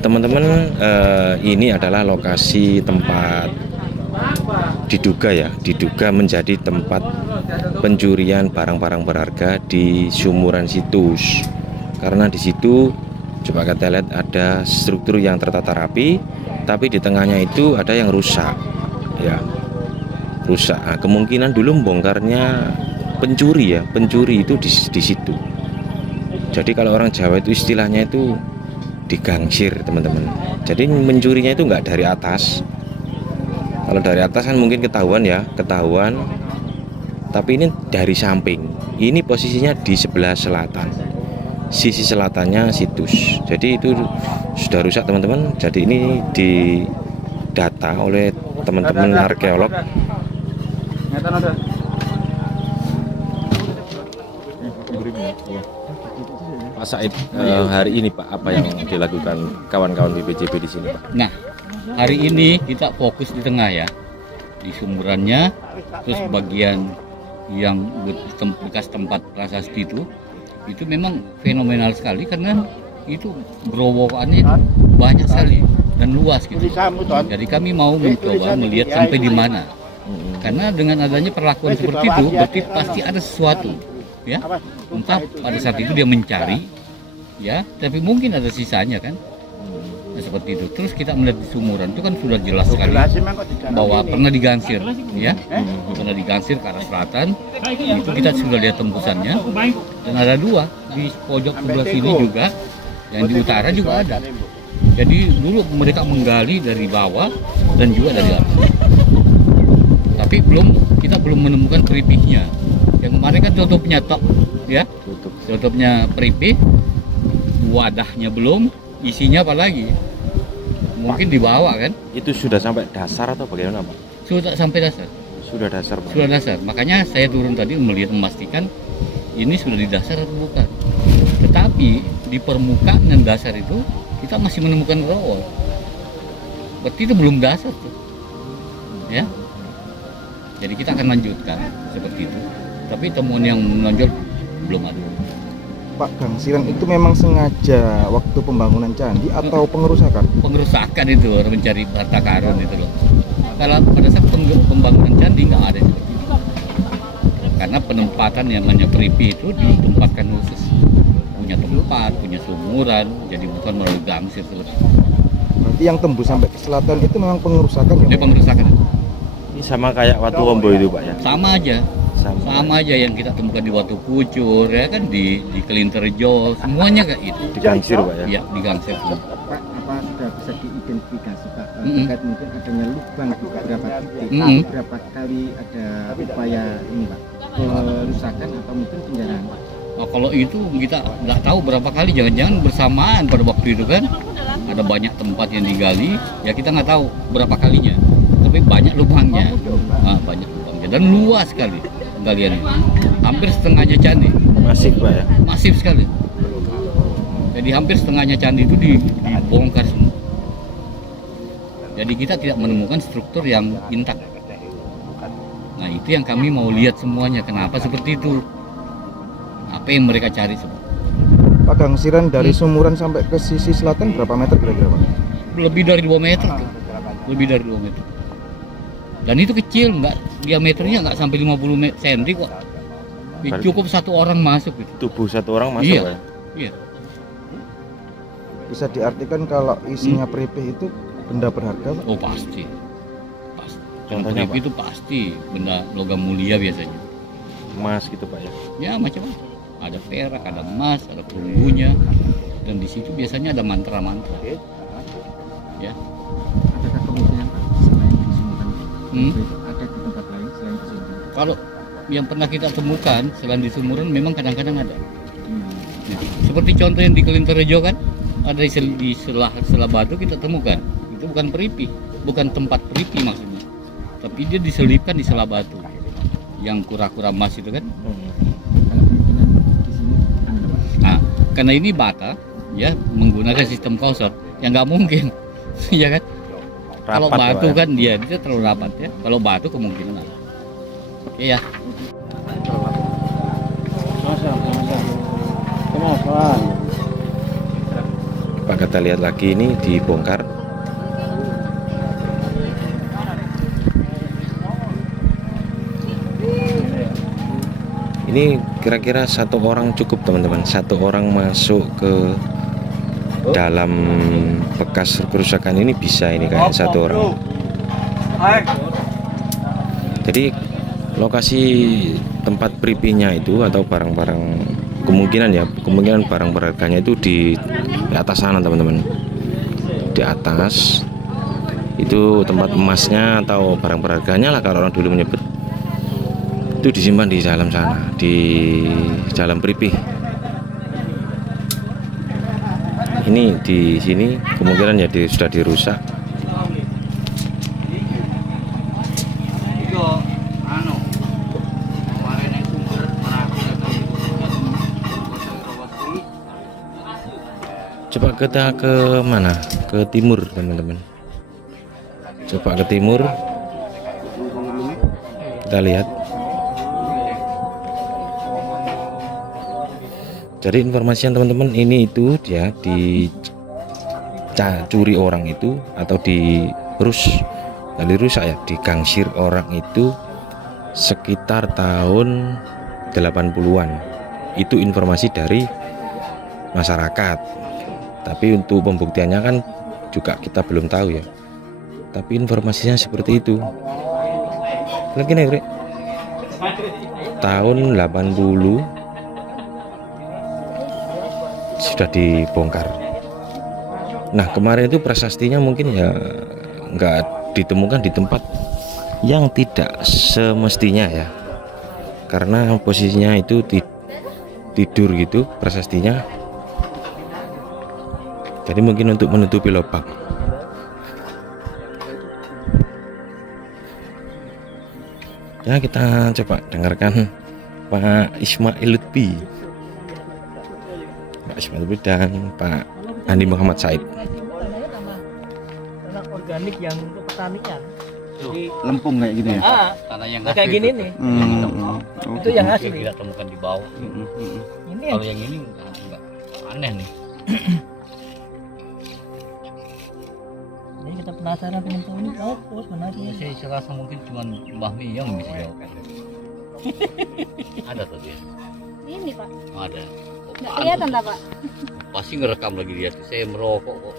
Teman-teman, ini adalah lokasi tempat diduga menjadi tempat pencurian barang-barang berharga di Sumuran Situs. Karena di situ coba kita lihat ada struktur yang tertata rapi, tapi di tengahnya itu ada yang rusak, ya, rusak. Nah, kemungkinan dulu membongkarnya pencuri itu di situ. Jadi kalau orang Jawa itu istilahnya itu digangsir, teman-teman. Jadi mencurinya itu nggak dari atas. Kalau dari atas kan mungkin ketahuan, tapi ini dari samping. Ini posisinya di sebelah selatan, sisi selatannya situs. Jadi itu sudah rusak, teman-teman. Jadi ini didata oleh teman-teman arkeolog. Pak Said, hari ini Pak, apa yang dilakukan kawan-kawan BPJB di sini, Pak? Nah, hari ini kita fokus di tengah ya, di sumurannya, terus bagian yang bekas tempat prasasti itu memang fenomenal sekali karena itu gerowokannya banyak sekali dan luas gitu. Jadi kami mau mencoba melihat sampai di mana. Karena dengan adanya perlakuan seperti itu, berarti pasti ada sesuatu, ya. Entah pada saat itu dia mencari, ya, tapi mungkin ada sisanya kan. Nah, seperti itu. Terus kita melihat di sumuran itu kan sudah jelas sekali bahwa pernah digansir, ya, pernah digansir ke arah selatan. Itu kita sudah lihat tembusannya. Dan ada dua di pojok sebelah sini juga, yang di utara juga ada. Jadi dulu mereka menggali dari bawah dan juga dari atas. Tapi kita belum menemukan keripihnya. Yang kemarin kan tutupnya tok, ya, tutupnya peripih, wadahnya belum, isinya apa lagi? Mungkin di bawah kan? Itu sudah sampai dasar atau bagaimana, Pak? Sudah sampai dasar. Sudah dasar, Pak. Sudah dasar. Makanya saya turun tadi memastikan ini sudah di dasar atau bukan. Tetapi di permukaan dan dasar itu kita masih menemukan growol. Berarti itu belum dasar tuh, ya. Jadi kita akan lanjutkan seperti itu. Tapi temuan yang menonjol belum ada. Pak, gangsiran itu memang sengaja waktu pembangunan candi atau pengerusakan? Pengerusakan itu, orang mencari harta karun itu loh. Kalau pada saat pembangunan candi nggak ada seperti itu. Karena penempatan yang namanya peripi itu ditempatkan khusus. Punya tempat, punya sumuran, jadi bukan melalui gangsir seperti itu. Berarti yang tembus sampai ke selatan itu memang pengerusakan ya? Ini pengerusakan. Ini sama kayak Watu Wombo itu, Pak, ya? Sama aja. Sama aja yang kita temukan di Watu Pucur, ya kan, di Kelinterjol, semuanya kayak itu. Digangsir, Pak, ya? Iya, digangsir. Pak, apa sudah bisa diidentifikasi, Pak, terkait mungkin adanya lubang di beberapa titik, berapa kali ada upaya ini, Pak, kerusakan atau mungkin penjarahan? Oh, kalau itu kita nggak tahu berapa kali, jangan-jangan bersamaan pada waktu itu kan, ada banyak tempat yang digali, ya kita nggak tahu berapa kalinya, tapi banyak lubangnya, banyak lubangnya dan luas sekali. Penggaliannya hampir setengahnya candi. Masif, Pak, ya? Masif sekali. Jadi hampir setengahnya candi itu dibongkar semua. Jadi kita tidak menemukan struktur yang intak. Nah, itu yang kami mau lihat semuanya. Kenapa seperti itu? Apa yang mereka cari? Pak, gangsiran dari sumuran sampai ke sisi selatan berapa meter kira-kira, Pak? Lebih dari 2 meter tuh. Lebih dari 2 meter. Dan itu kecil, diameternya nggak sampai 50 cm kok. Cukup satu orang masuk gitu. Tubuh satu orang masuk, Iya. Pak, ya? Iya. Bisa diartikan kalau isinya peripih itu benda berharga, Pak? Oh, pasti. Contohnya Peripih itu pasti benda logam mulia biasanya. Emas gitu, Pak, ya? Ya macam-macam. Ada perak, ada emas, ada perunggunya. Dan di situ biasanya ada mantra-mantra. Ya. Adakah kemungkinan, Pak, selain di sumuran ada di tempat lain selain di sumuran? Kalau yang pernah kita temukan selain di sumuran memang kadang-kadang ada. Nah, seperti contoh yang di Kelinterjo kan, ada di selah batu kita temukan. Itu bukan peripi, bukan tempat peripi maksudnya. Tapi dia diselipkan di selah batu. Yang kura-kura emas itu kan. Nah, karena ini bata, ya, menggunakan sistem kausar, yang nggak mungkin, ya kan? Kalau batu kan dia terlalu rapat, ya. Kalau batu kemungkinan ada. Oke ya. Pak Coba kita lihat lagi, ini dibongkar. Ini kira-kira satu orang cukup teman-teman, satu orang masuk ke dalam bekas kerusakan ini bisa ini kayak satu orang. Jadi lokasi tempat pripnya itu atau barang-barang kemungkinan barang berharganya itu di atas sana teman-teman. Di atas itu tempat emasnya atau barang berharganya lah kalau orang dulu menyebut. Itu disimpan di dalam sana, di dalam pripih. Ini di sini kemungkinan ya sudah dirusak. Coba kita ke mana? Ke timur teman-teman. Coba ke timur. Kita lihat. Jadi informasinya teman-teman, ini itu dia dicuri orang itu atau dirusak ya, digangsir orang itu sekitar tahun 80-an. Itu informasi dari masyarakat. Tapi untuk pembuktiannya kan juga kita belum tahu ya. Tapi informasinya seperti itu. Lagi nih, tahun 80 sudah dibongkar. Nah kemarin itu prasastinya mungkin ya nggak ditemukan di tempat yang tidak semestinya ya, karena posisinya itu tidur gitu prasastinya. Jadi mungkin untuk menutupi lubang. Ya kita coba dengarkan Pak Ismail Lutfi, Pak Ismail Lutfi dan Pak Andi Muhammad Said. Tanah organik yang untuk pertanian. Lempung kayak gini ya. Tanah yang Kayak gini nih. Itu yang asli. Tidak temukan di bawah. Ini Kalau yang ini enggak aneh nih. Jadi kita penasaran pengen tahu ini apa sebenarnya. Saya rasa mungkin cuma Mbah Mi yang bisa jawab. Ada tuh dia. Ini Pak, Ada. nggak kelihatan tak Pak? Pasti ngerekam lagi dia tuh. Saya merokok kok.